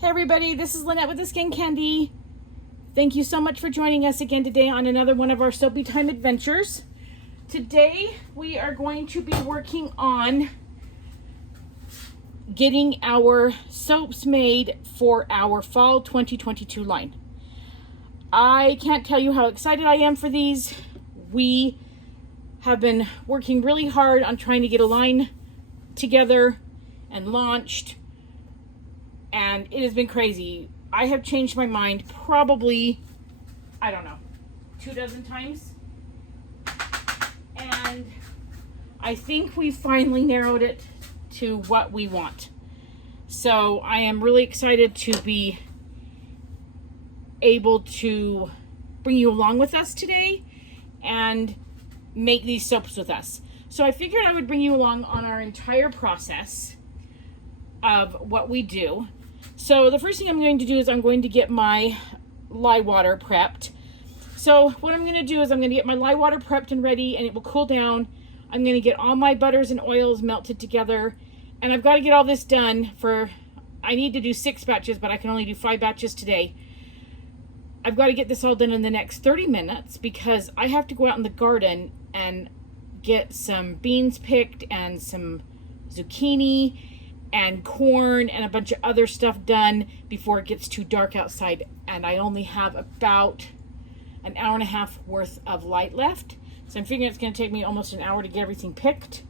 Hey everybody, this is Lynette with the Skin Candy. Thank you so much for joining us again today on another one of our Soapy Time adventures. Today we are going to be working on getting our soaps made for our fall 2022 line. I can't tell you how excited I am for these. We have been working really hard on trying to get a line together and launched. And it has been crazy. I have changed my mind probably, I don't know, 24 times. And I think we finally narrowed it to what we want. So I am really excited to be able to bring you along with us today and make these soaps with us. So I figured I would bring you along on our entire process of what we do. So the first thing I'm going to do is I'm going to get my lye water prepped. So what I'm going to do is I'm going to get my lye water prepped and ready, and it will cool down. I'm going to get all my butters and oils melted together, and I've got to get all this done I need to do 6 batches, but I can only do 5 batches today. I've got to get this all done in the next 30 minutes because I have to go out in the garden and get some beans picked and some zucchini and corn and a bunch of other stuff done before it gets too dark outside, and I only have about an hour and a half worth of light left, so I'm figuring it's going to take me almost an hour to get everything picked.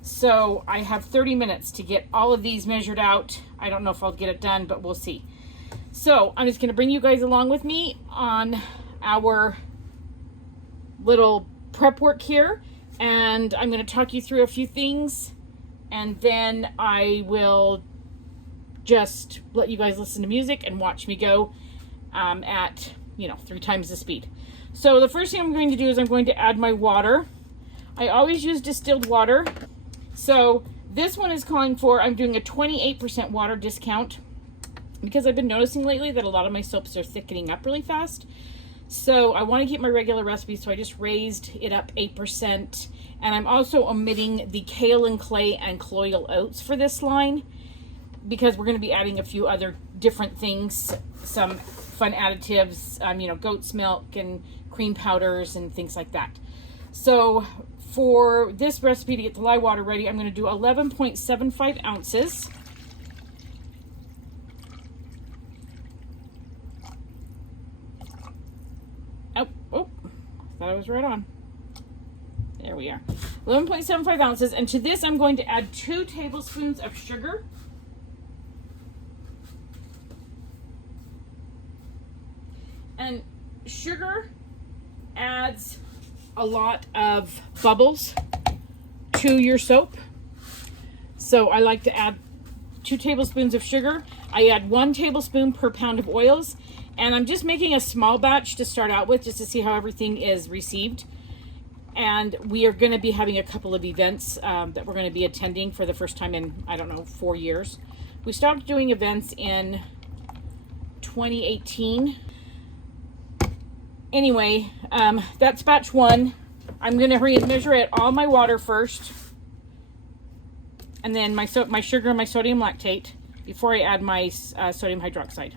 So I have 30 minutes to get all of these measured out. I don't know if I'll get it done, but we'll see. So I'm just going to bring you guys along with me on our little prep work here, and I'm going to talk you through a few things. And then I will just let you guys listen to music and watch me go at, 3 times the speed. So the first thing I'm going to do is I'm going to add my water. I always use distilled water. So this one is calling for, I'm doing a 28% water discount because I've been noticing lately that a lot of my soaps are thickening up really fast. So I want to keep my regular recipe, so I just raised it up 8%. And I'm also omitting the kale and clay and colloidal oats for this line because we're going to be adding a few other different things, some fun additives, goat's milk and cream powders and things like that. So for this recipe to get the lye water ready, I'm going to do 11.75 ounces. Oh, thought I was right on. There we are. 11.75 ounces. And to this, I'm going to add 2 tablespoons of sugar. And sugar adds a lot of bubbles to your soap. So I like to add 2 tablespoons of sugar. I add 1 tablespoon per pound of oils. And I'm just making a small batch to start out with just to see how everything is received. And we are going to be having a couple of events that we're going to be attending for the first time in, 4 years. We stopped doing events in 2018. Anyway, that's batch 1. I'm going to measure it all my water first. And then my sugar and my sodium lactate before I add my sodium hydroxide.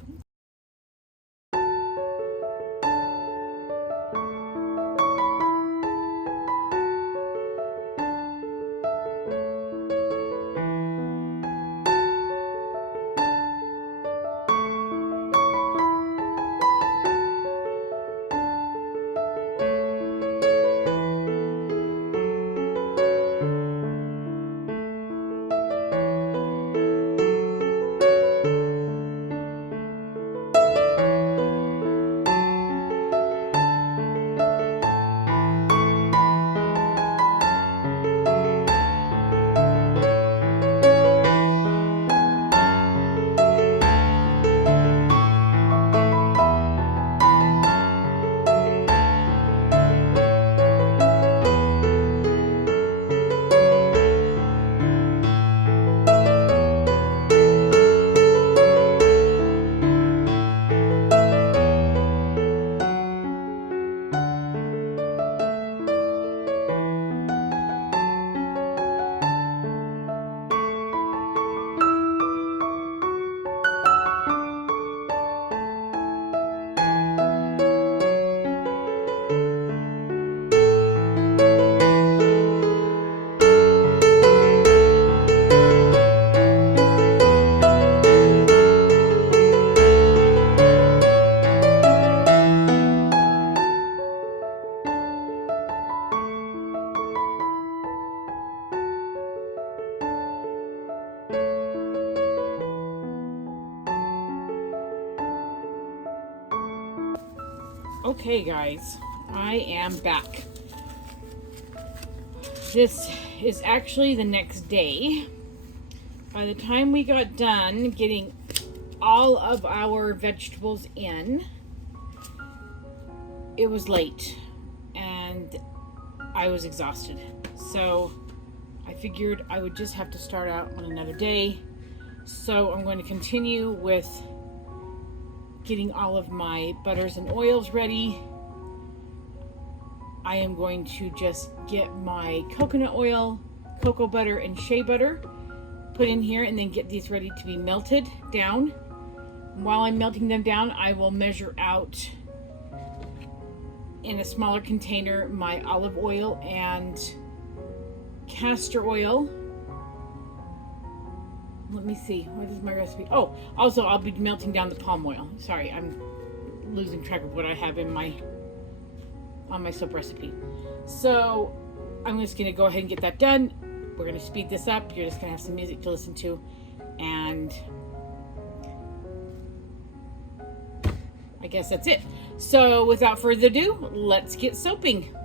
Okay guys, I am back. This is actually the next day. By the time we got done getting all of our vegetables in, it was late and I was exhausted. So I figured I would just have to start out on another day. So I'm going to continue with getting all of my butters and oils ready. I am going to just get my coconut oil, cocoa butter, and shea butter put in here and then get these ready to be melted down. While I'm melting them down, I will measure out in a smaller container my olive oil and castor oil. Let me see, what is my recipe? Oh, also I'll be melting down the palm oil. Sorry, I'm losing track of what I have in on my soap recipe. So I'm just gonna go ahead and get that done. We're gonna speed this up. You're just gonna have some music to listen to, and I guess that's it. So without further ado, let's get soaping.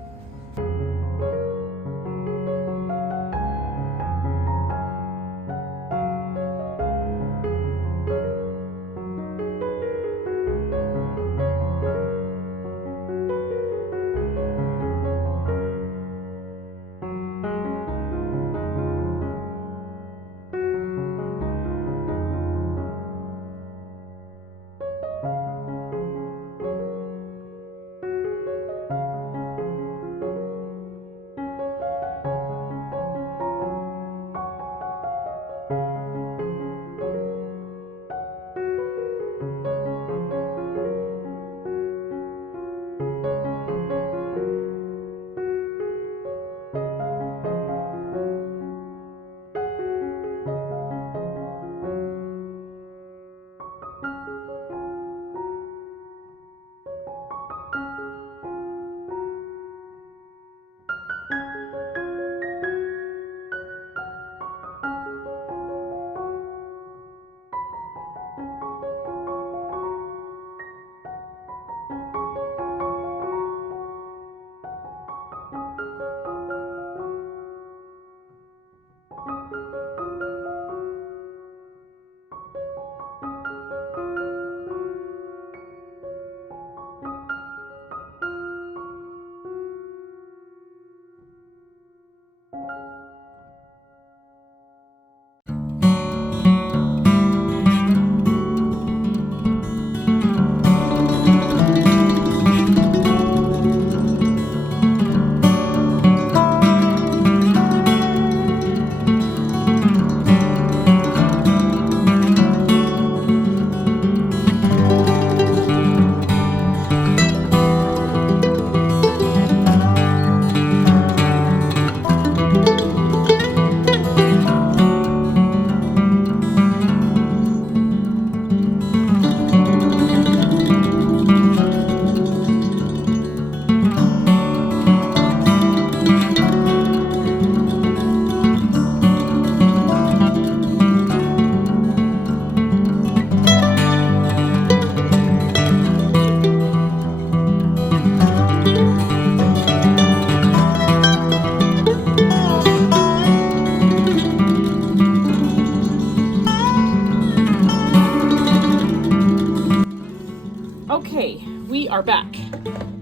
Okay, we are back.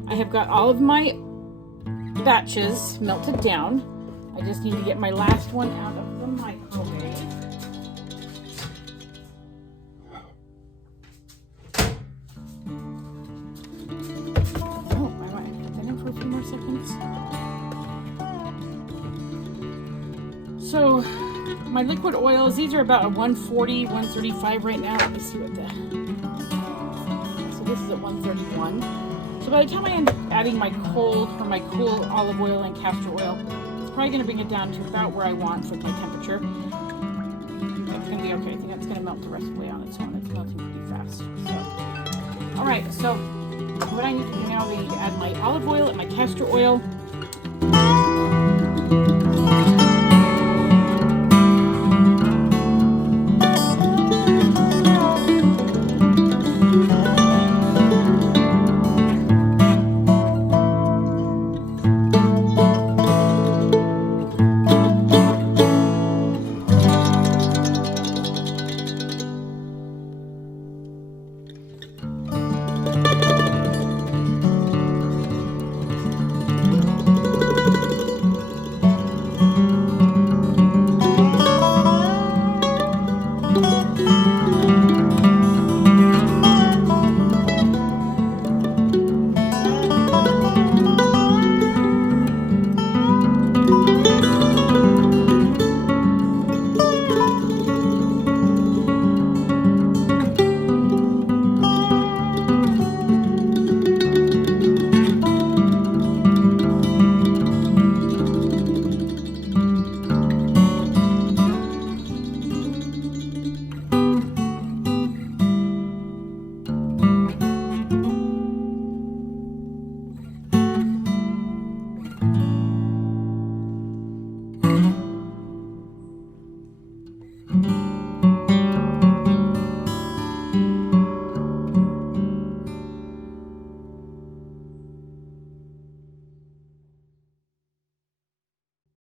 I have got all of my batches melted down. I just need to get my last one out of the microwave. Oh, I might have to put that in for a few more seconds. So, my liquid oils, these are about a 140, 135 right now. Let me see what this is at 131. So by the time I end up adding my cool olive oil and castor oil, it's probably going to bring it down to about where I want for my temperature. That's going to be okay. I think that's going to melt the rest of the way on its own. It's melting pretty fast. So, all right. So what I need to do now is I need to add my olive oil and my castor oil.